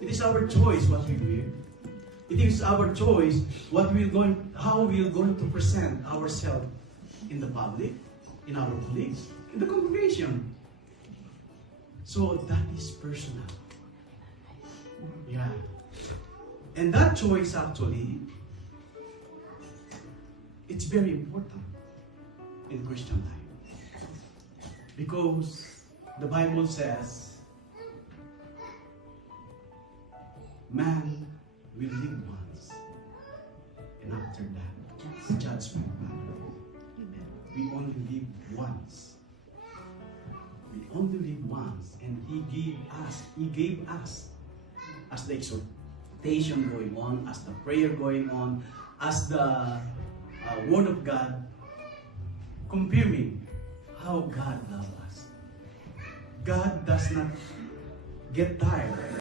It is our choice what we wear. It is our choice how we are going to present ourselves in the public, in our colleagues, in the congregation. So that is personal. Yeah. And that choice actually, it's very important in Christian life. Because the Bible says, man will live once, and after that, judgment. We only live once. We only live once, and He gave us, as the exhortation going on, as the prayer going on, as the Word of God, confirming how God loves us. God does not get tired